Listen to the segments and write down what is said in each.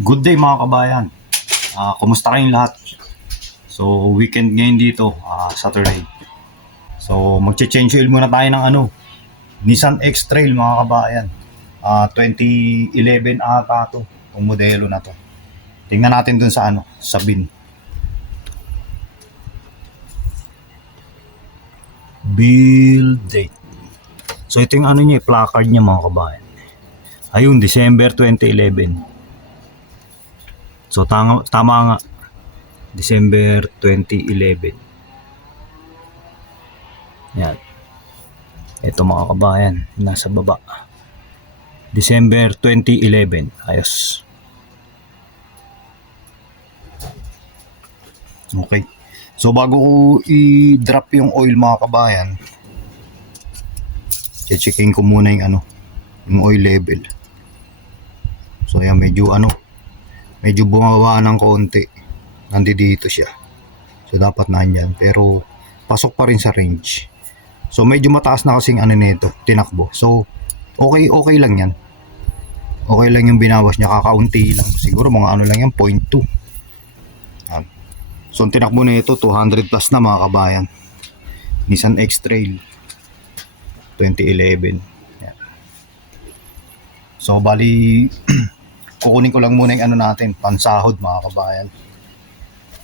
Good day mga kabayan. Kumusta kayong lahat? So, weekend ngayon dito, Saturday. So, magche-change oil muna tayo ng Nissan X-Trail mga kabayan. 2011 ata to, itong modelo na to. Tingnan natin dun sa sa bin. Build date. So, ito yung niya, placard niya mga kabayan. Ayun, December 2011. So tama nga, December 2011. Yan. Ito mga kabayan, nasa baba. December 2011. Ayos. Okay. So bago ko i-drop yung oil mga kabayan, checkin ko muna yung yung oil level. So yan, medyo bumaba ng konti. Nandito siya. So dapat nandyan. Pero pasok pa rin sa range. So medyo mataas na kasing nito, tinakbo. So okay lang yan. Okay lang yung binawas niya, kakaunti lang. Siguro mga lang yan, 0.2. Yan. So ang tinakbo na ito, 200 plus na mga kabayan. Nissan X-Trail 2011. Yan. So bali kukunin ko lang muna yung natin, pansahod mga kabayan.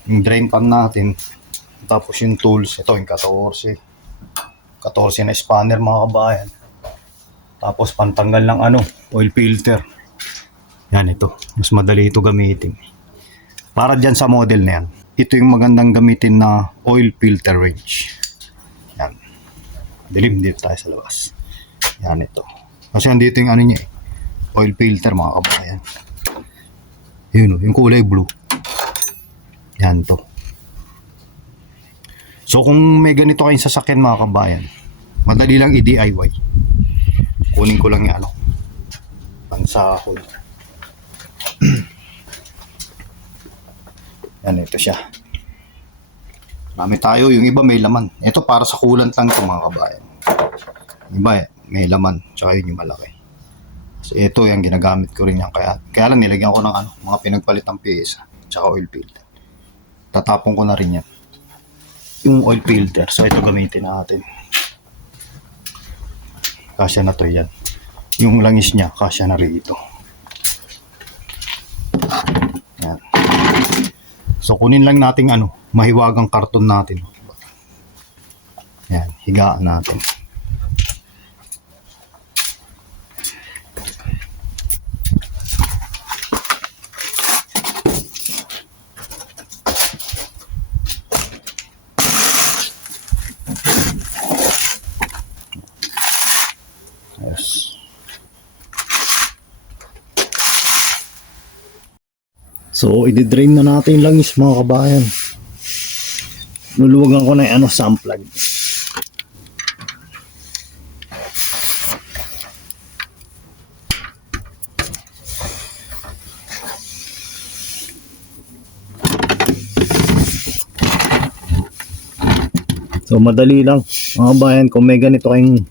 Yung drain pan natin, tapos yung tools, ito yung 14 na spanner mga kabayan. Tapos pantanggal ng oil filter. Yan, ito, mas madali ito gamitin. Para dyan sa model na yan, ito yung magandang gamitin na oil filter wrench. Yan. Dilim dito tayo sa labas. Yan, ito. Kasi andito yung niya, oil filter mga kabayan. Yun, yung kulay blue. Yan to. So kung may ganito kayong sasakyan mga kabayan, madali lang i-DIY. Kunin ko lang yung pansahod. Yan, ito siya. Marami tayo, yung iba may laman. Ito para sa coolant lang ito mga kabayan. Yung iba may laman, tsaka yun yung malaki. So ito yung ginagamit ko rin yan, kaya lang nilagyan ko ng mga pinagpalit ng pyesa tsaka oil filter. Tatapon ko na rin yan, yung oil filter. So ito gamitin natin. Kasya na to yan. Yung langis niya kasya na rito. Yan. So kunin lang natin mahiwagang karton natin. Yan, higaan natin. So, i-drain na natin yung langis mga kabayan. Luluwagan ko na yung sump plug. So, madali lang mga kabayan. Kung may ganito kayong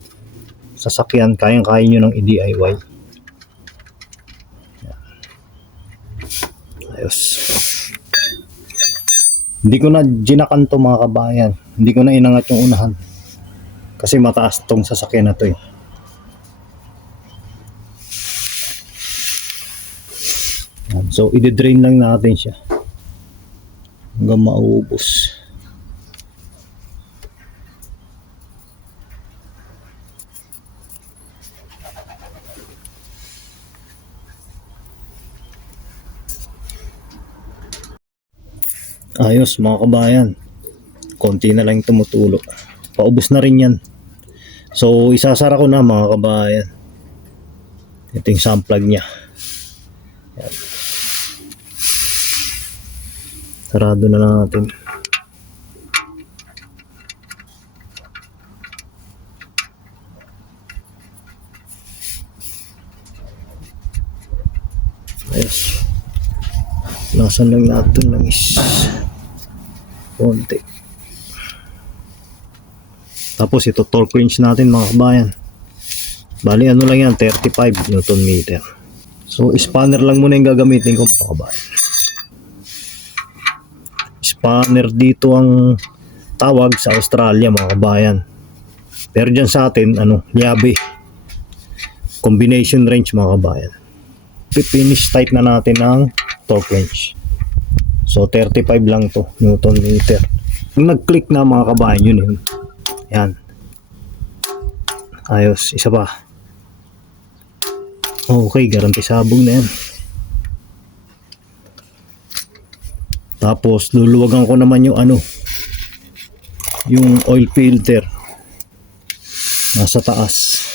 sasakyan, kayang-kaya nyo ng i-DIY. Ayos. Hindi ko na ginakan to mga kabayan. Hindi ko na inangat yung unahan. Kasi mataas tong sasakyan na to eh. So i-drain lang natin siya hanggang maubos. Ayos mga kabayan. Konti na lang tumutulo. Paubos na rin yan. So isasara ko na mga kabayan. Ito yung sump plug nya. Yan. Sarado na natin. Ayos. Lasan lang natin ng konti. Tapos ito torque wrench natin mga kabayan. Bali lang yan, 35 Newton meter. So, spanner lang muna yung gagamitin ko mga kabayan. Spanner dito ang tawag sa Australia mga kabayan. Pero dyan sa atin, Yabe. Combination wrench mga kabayan. Finish type na natin ang torque wrench. So 35 lang to Newton meter. Kung nag-click na mga kabayan, yun. Yan. Ayos, isa pa. Okay, garanti sabog na yan. Tapos luluwagan ko naman yung yung oil filter nasa taas.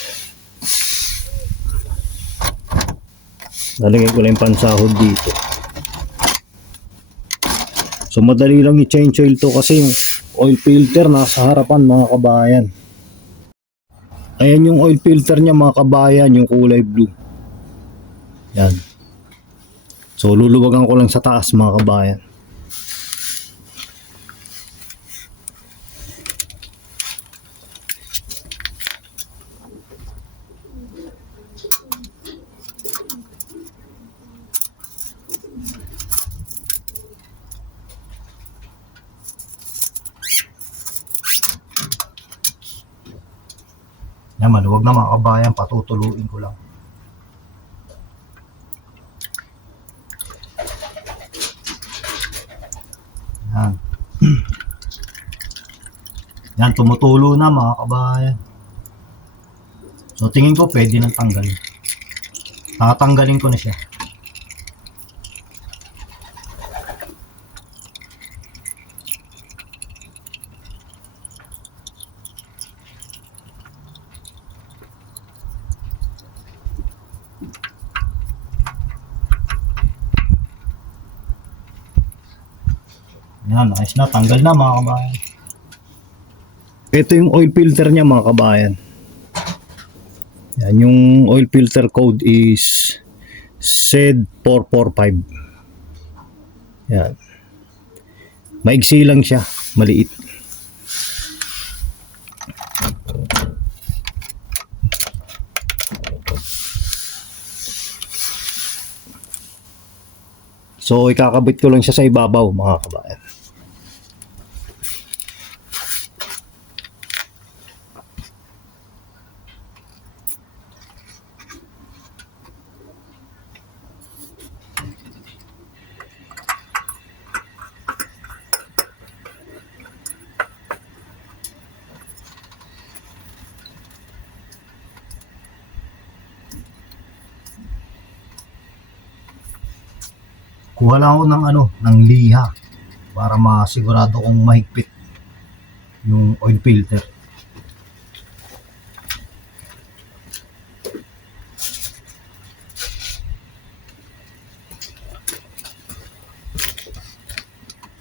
Lalagay ko lang yung pansahod dito. So madali lang i-change oil to kasi yung oil filter nasa harapan mga kabayan. Ayan yung oil filter niya mga kabayan, yung kulay blue. Yan. So luluwagan ko lang sa taas mga kabayan. Yan, maluwag na mga kabayan, patutuluin ko lang. Yan. Yan, tumutulo na mga kabayan. So tingin ko pwede nang tanggalin. Nakatanggalin ko na siya. Yan, ayos na, tanggal na mga kabayan. Ito yung oil filter niya mga kabayan. Yan, yung oil filter code is SED 445. Yan. Maigsi lang siya, maliit. So ikakabit ko lang siya sa ibabaw mga kabayan. Kuha lang ako ng liha para masigurado kong mahigpit yung oil filter.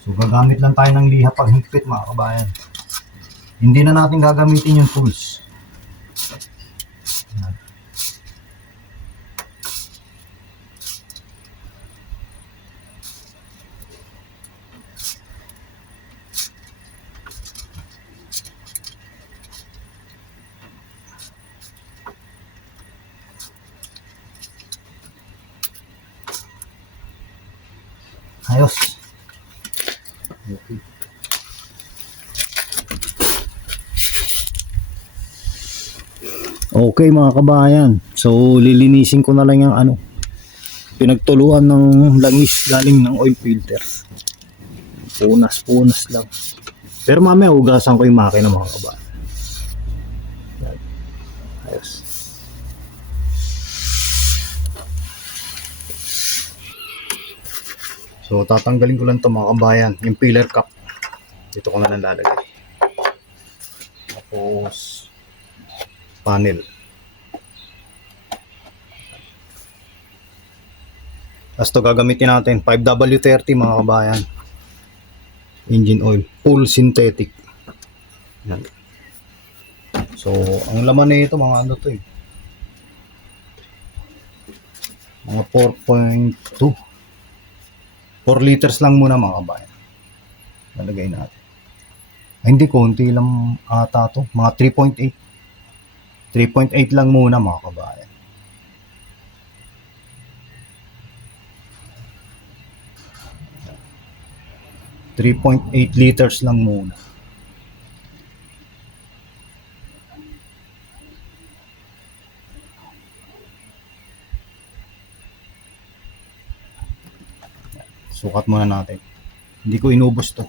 So gagamit lang tayo ng liha pag higpit mga kabayan. Hindi na natin gagamitin yung tools. Ayos. Okay. Okay mga kabayan. So lilinisin ko na lang yung pinagtuluan ng langis galing ng oil filter. Punas lang. Pero mamaya ugasan ko yung makina mga kabayan. Yan. Ayos. So tatanggalin ko lang ito mga kabayan, yung pillar cap. Dito ko na lang lalagay. Tapos panel. Tapos ito gagamitin natin 5W30 mga kabayan. Engine oil, full synthetic. Yan. So ang laman nito mga mga 4.2. 4 liters lang muna mga kabayan. Lalagay natin. Ay, hindi, konti lang ata to. Mga 3.8. 3.8 lang muna mga kabayan. 3.8 liters lang muna. Sukat muna natin. Hindi ko inubos to.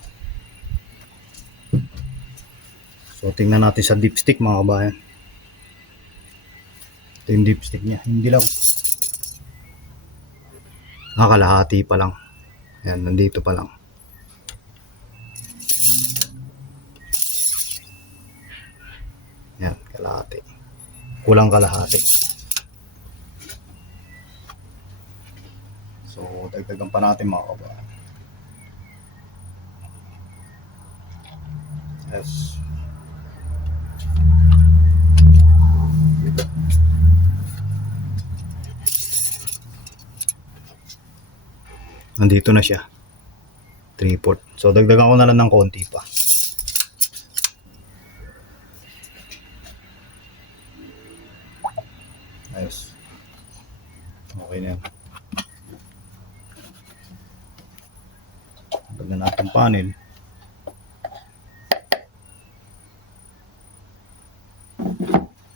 So tingnan natin sa dipstick mga kabayan. Ito yung dipstick niya. Hindi lang. Kalahati pa lang. Ayan, nandito pa lang. Ayan, kalahati. Kulang kalahati. So, dagdagan pa natin mga kabayan. Yes. Nandito na siya. 3/4. So, dagdagan ko na lang ng konti pa. Ayos. Okay na yan. Lagyan natin panel.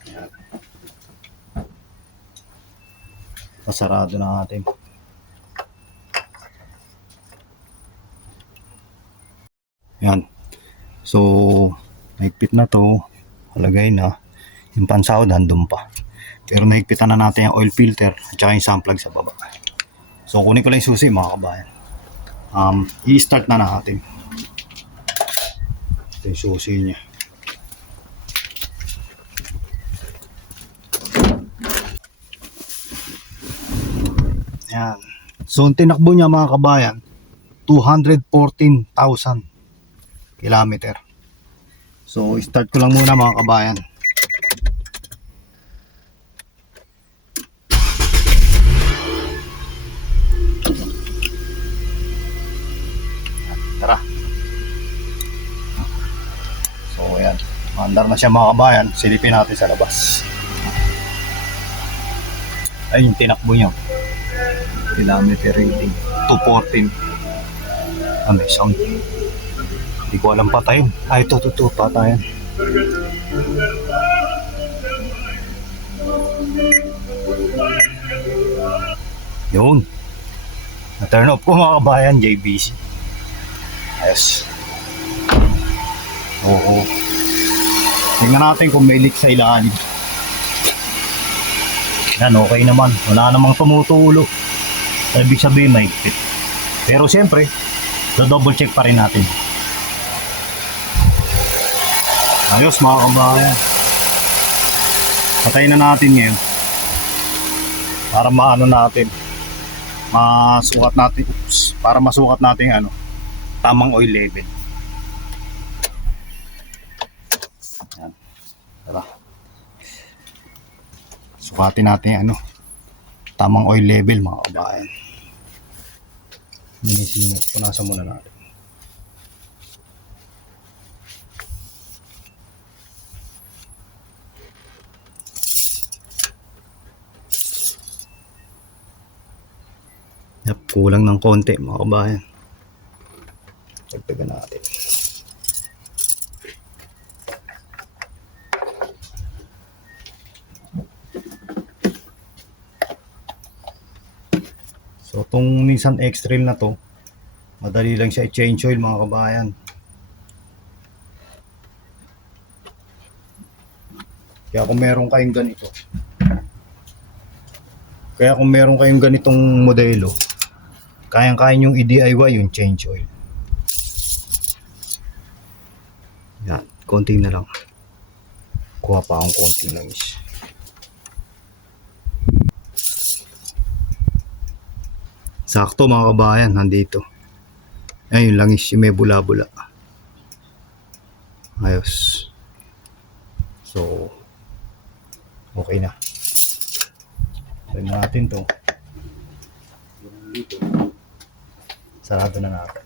Ayan. Pasarado na natin. Yan. So, nahigpit na to. Halagay na. Yung pansahod, handun pa. Pero nahigpitan na natin yung oil filter at saka yung sump plug sa baba. So, kunin ko lang yung susi mga kabayan. I-start na natin. Ito yung susi niya. Yan. So, ang tinakbo niya mga kabayan, 214,000 kilometer. So, start ko lang muna mga kabayan. Tara. So, ayan. Mandar na siya mga kabayan. Silipin natin sa labas. Ay, yung tinakbo niya. Kilometer rating. 214. May sound. Hindi ko alam patayin. Ay, ito, patayin. Yun. Na-turn off ko mga kabayan, JBC. Yes. Oo. Tingnan natin kung may leak sa ilalim. Yan, okay naman. Wala namang tumutulo. Ibig sabihin may higpit. Pero siyempre, double check pa rin natin. Ayos mga kabayan. Patayin na natin ngayon. Para maano natin. Masukat natin. Para masukat natin tamang oil level. Yan. Tara. Sukatin natin tamang oil level mga kabayan. Minisingot. Punasan muna natin. Yep, kulang ng konti mga kabayan. Dagdagan natin. So itong Nissan X-Trail na to, madali lang siya i-change oil mga kabayan. Kaya kung meron kayong ganitong modelo, kayang-kaya nyong i-DIY yung change oil. Yan, konti na lang. Kuha pa akong konti lang is. Sakto mga kabayan, nandito. Ayun lang is, may bula-bula. Ayos. So, okay na. Tignan natin to. Dito. Sarado na natin.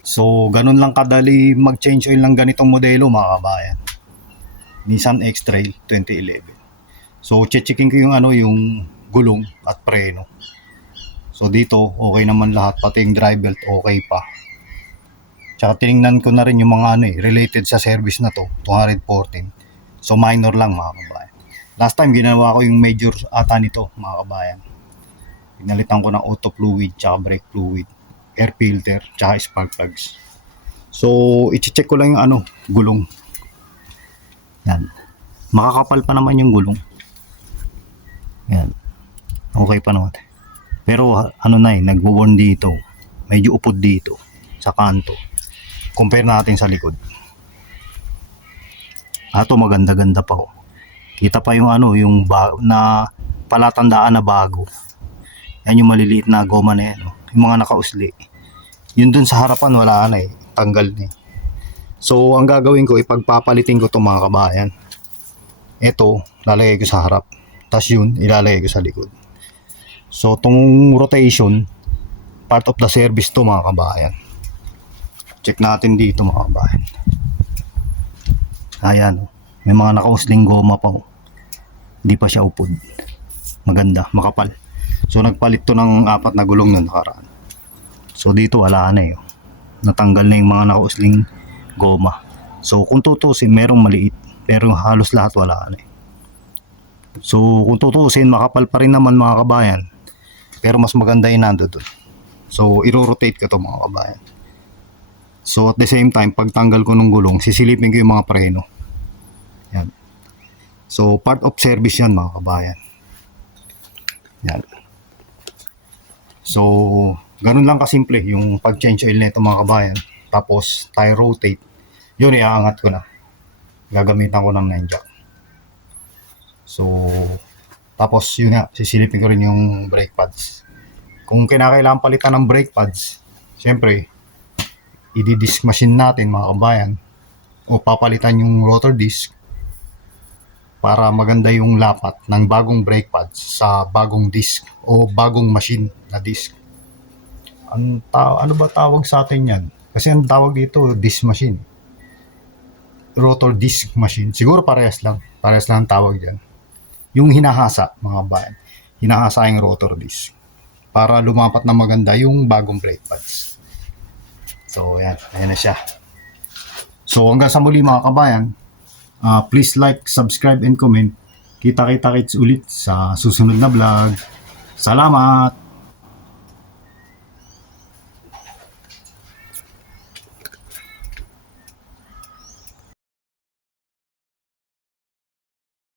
So, ganun lang kadali mag-change oil ng ganitong modelo mga kabayan. Nissan X-Trail 2011. So, checking ko yung gulong at preno. So dito, okay naman lahat, pati yung drive belt okay pa. Tsaka tiningnan ko na rin yung mga related sa service na to, 214. So minor lang mga kabayan. Last time ginawa ko yung major ata nito mga kabayan. Pinalitan ko ng auto fluid, tsaka brake fluid, air filter, tsaka spark plugs. So i-check ko lang yung gulong. Yan. Makakapal pa naman yung gulong. Yan. Okay pa naman. Pero nagwo-warn dito. Medyo upod dito sa kanto. Compare natin sa likod. Ato maganda-ganda pa oh. Kita pa yung yung na palatandaan na bago. Yan yung maliliit na goma na yan oh. Yung mga nakausli. Yun dun sa harapan wala na eh. Tanggal na eh. So ang gagawin ko ipagpapalitin ko 'to mga kabayan. Ito lalagay ko sa harap. Tapos yun ilalagay ko sa likod. So tong rotation part of the service to mga kabayan. Check natin dito mga kabayan. Ayan oh. May mga nakausling goma pa oh. Hindi pa siya upod. Maganda, makapal. So nagpalit to ng 4 na gulong na nakaraan. So dito wala na eh. Oh. Natanggal na yung mga nakausling goma. So kung tutusin merong maliit. Pero halos lahat wala na eh. So kung tutusin makapal pa rin naman mga kabayan. Pero mas maganda yung nando dun. So i-rotate ko to mga kabayan. So at the same time, pag tanggal ko ng gulong, sisilipin ko yung mga preno. Yan. So part of service yan mga kabayan. Yan. So ganun lang kasimple yung pag-change oil nito mga kabayan. Tapos tire rotate. Yun iaangat ko na. Gagamitan ko ng 9 jack. So tapos yun nga, sisilipin ko rin yung brake pads. Kung kinakailangan palitan ng brake pads, syempre i-disc machine natin mga kabayan o papalitan yung rotor disc para maganda yung lapat ng bagong brake pads sa bagong disc o bagong machine na disc. Ano ba tawag sa atin yan? Kasi ang tawag dito disc machine, rotor disc machine, siguro parehas lang ang tawag dyan. Yung hinahasa mga kabayan, hinahasa yung rotor disc para lumapat na maganda yung bagong brake pads. So, ayan na siya. So, hanggang sa muli mga kabayan, please like, subscribe, and comment. Kita-kita kits ulit sa susunod na vlog. Salamat!